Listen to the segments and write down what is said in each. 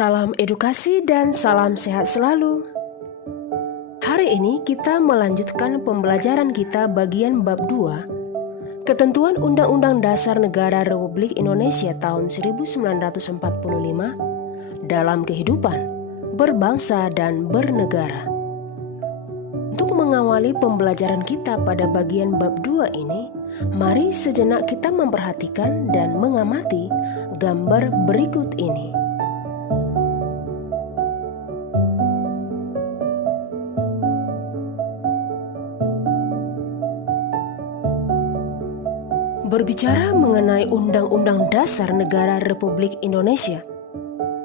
Salam edukasi dan salam sehat selalu. Hari ini kita melanjutkan pembelajaran kita bagian bab 2, Ketentuan Undang-Undang Dasar Negara Republik Indonesia tahun 1945 dalam kehidupan berbangsa dan bernegara. Untuk mengawali pembelajaran kita pada bagian bab 2 ini, mari sejenak kita memperhatikan dan mengamati gambar berikut ini. Berbicara mengenai Undang-Undang Dasar Negara Republik Indonesia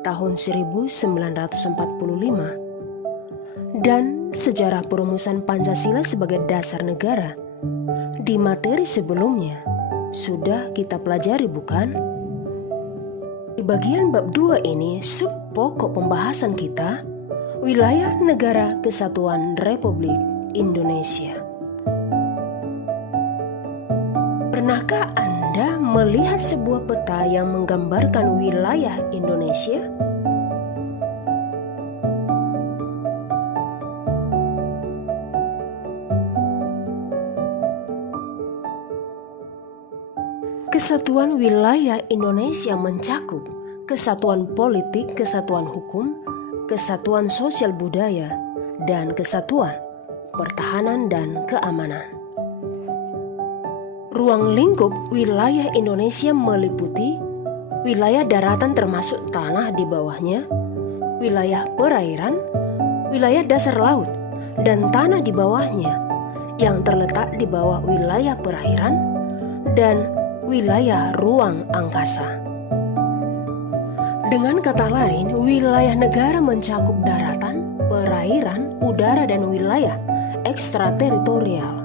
tahun 1945 dan sejarah perumusan Pancasila sebagai dasar negara, di materi sebelumnya sudah kita pelajari, bukan? Di bagian bab 2 ini, sub pokok pembahasan kita, Wilayah Negara Kesatuan Republik Indonesia. Pernahkah Anda melihat sebuah peta yang menggambarkan wilayah Indonesia? Kesatuan wilayah Indonesia mencakup kesatuan politik, kesatuan hukum, kesatuan sosial budaya, dan kesatuan pertahanan dan keamanan. Ruang lingkup wilayah Indonesia meliputi wilayah daratan termasuk tanah di bawahnya, wilayah perairan, wilayah dasar laut, dan tanah di bawahnya yang terletak di bawah wilayah perairan, dan wilayah ruang angkasa. Dengan kata lain, wilayah negara mencakup daratan, perairan, udara, dan wilayah ekstrateritorial.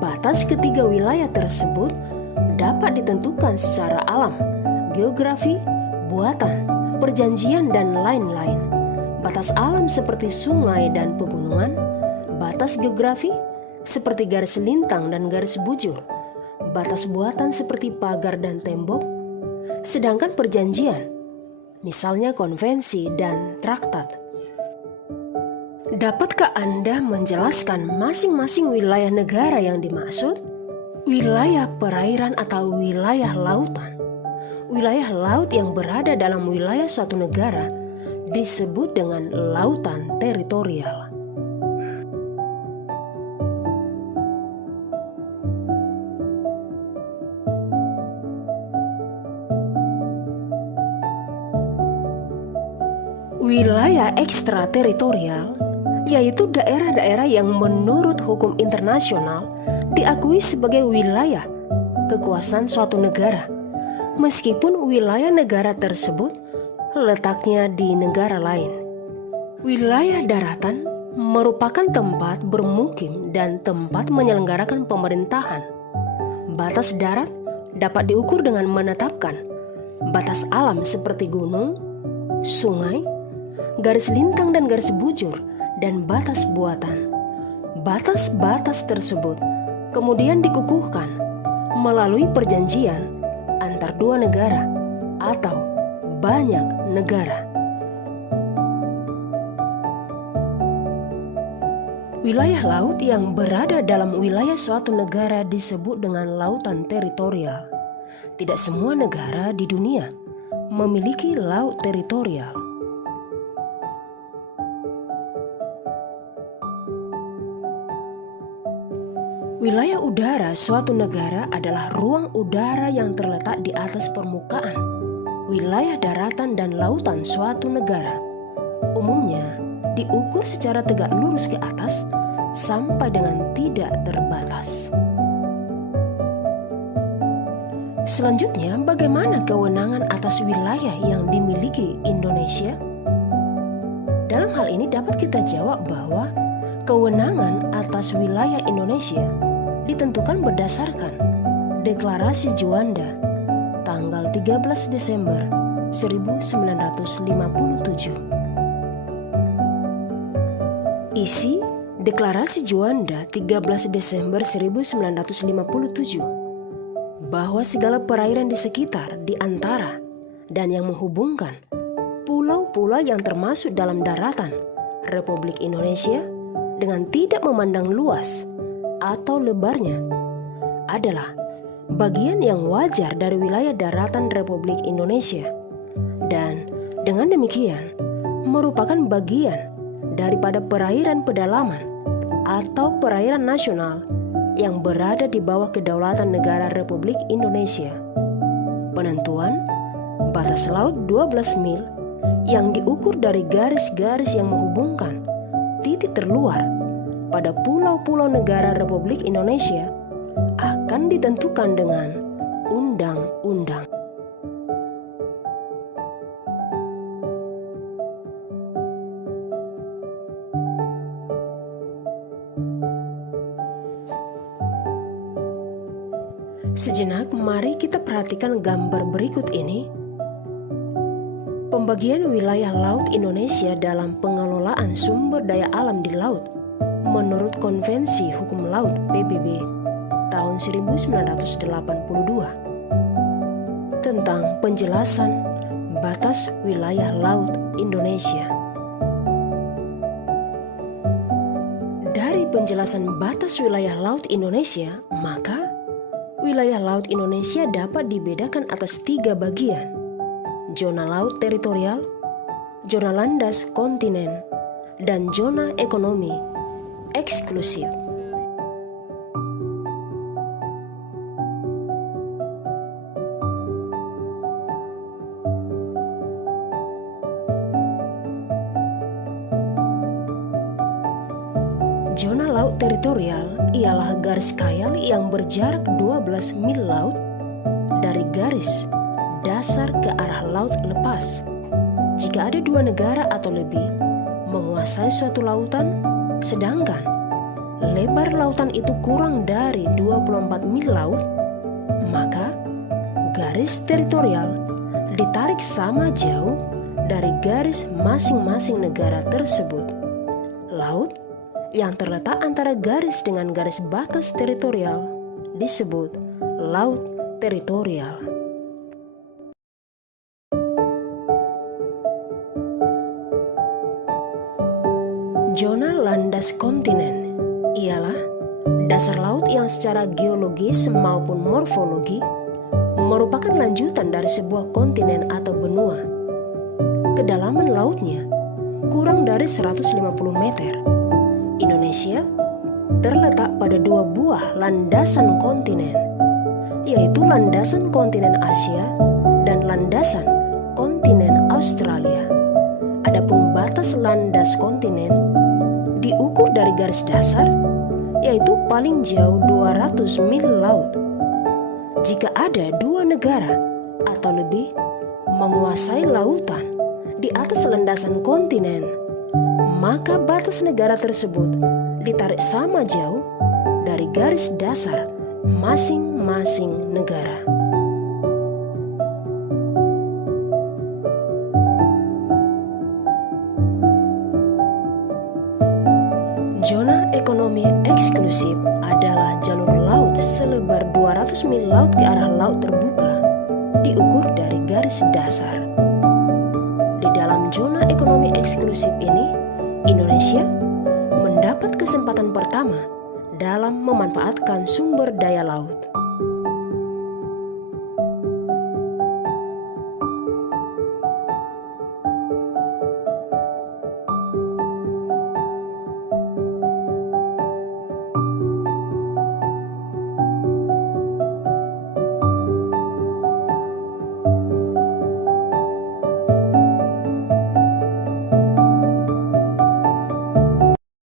Batas ketiga wilayah tersebut dapat ditentukan secara alam, geografi, buatan, perjanjian, dan lain-lain. Batas alam seperti sungai dan pegunungan, batas geografi seperti garis lintang dan garis bujur, batas buatan seperti pagar dan tembok, sedangkan perjanjian, misalnya konvensi dan traktat. Dapatkah Anda menjelaskan masing-masing wilayah negara yang dimaksud? Wilayah perairan atau wilayah lautan. Wilayah laut yang berada dalam wilayah suatu negara disebut dengan lautan teritorial. Wilayah ekstrateritorial yaitu daerah-daerah yang menurut hukum internasional diakui sebagai wilayah kekuasaan suatu negara, meskipun wilayah negara tersebut letaknya di negara lain. Wilayah daratan merupakan tempat bermukim dan tempat menyelenggarakan pemerintahan. Batas darat dapat diukur dengan menetapkan batas alam seperti gunung, sungai, garis lintang dan garis bujur, dan batas buatan. Batas-batas tersebut kemudian dikukuhkan melalui perjanjian antar dua negara atau banyak negara. Wilayah laut yang berada dalam wilayah suatu negara disebut dengan lautan teritorial. Tidak semua negara di dunia memiliki laut teritorial. Wilayah udara suatu negara adalah ruang udara yang terletak di atas permukaan wilayah daratan dan lautan suatu negara. Umumnya diukur secara tegak lurus ke atas sampai dengan tidak terbatas. Selanjutnya, bagaimana kewenangan atas wilayah yang dimiliki Indonesia? Dalam hal ini dapat kita jawab bahwa kewenangan atas wilayah Indonesia ditentukan berdasarkan Deklarasi Juanda tanggal 13 Desember 1957. Isi Deklarasi Juanda 13 Desember 1957 bahwa segala perairan di sekitar, di antara, dan yang menghubungkan pulau pulau yang termasuk dalam daratan Republik Indonesia dengan tidak memandang luas atau lebarnya adalah bagian yang wajar dari wilayah daratan Republik Indonesia, dan dengan demikian merupakan bagian daripada perairan pedalaman atau perairan nasional yang berada di bawah kedaulatan negara Republik Indonesia. Penentuan batas laut 12 mil yang diukur dari garis-garis yang menghubungkan titik terluar pada pulau-pulau negara Republik Indonesia akan ditentukan dengan undang-undang. Sejenak, mari kita perhatikan gambar berikut ini. Pembagian wilayah laut Indonesia dalam pengelolaan sumber daya alam di laut menurut Konvensi Hukum Laut PBB tahun 1982 tentang penjelasan batas wilayah laut Indonesia. Dari penjelasan batas wilayah laut Indonesia, maka wilayah laut Indonesia dapat dibedakan atas 3 bagian: zona laut teritorial, zona landas kontinen, dan zona ekonomi eksklusif. Zona laut teritorial ialah garis kail yang berjarak 12 mil laut dari garis dasar ke arah laut lepas. Jika ada 2 negara atau lebih menguasai suatu lautan, sedangkan lebar lautan itu kurang dari 24 mil laut, maka garis teritorial ditarik sama jauh dari garis masing-masing negara tersebut. Laut yang terletak antara garis dengan garis batas teritorial disebut laut teritorial. Zona landas kontinen ialah dasar laut yang secara geologis maupun morfologi merupakan lanjutan dari sebuah kontinen atau benua. Kedalaman lautnya kurang dari 150 meter. Indonesia terletak pada 2 buah landasan kontinen, yaitu landasan kontinen Asia dan landasan kontinen Australia. Adapun batas landas kontinen diukur dari garis dasar, yaitu paling jauh 200 mil laut. Jika ada 2 negara atau lebih menguasai lautan di atas landasan kontinen, maka batas negara tersebut ditarik sama jauh dari garis dasar masing-masing negara. Zona ekonomi eksklusif adalah jalur laut selebar 200 mil laut ke arah laut terbuka, diukur dari garis dasar. Di dalam zona ekonomi eksklusif ini, Indonesia mendapat kesempatan pertama dalam memanfaatkan sumber daya laut.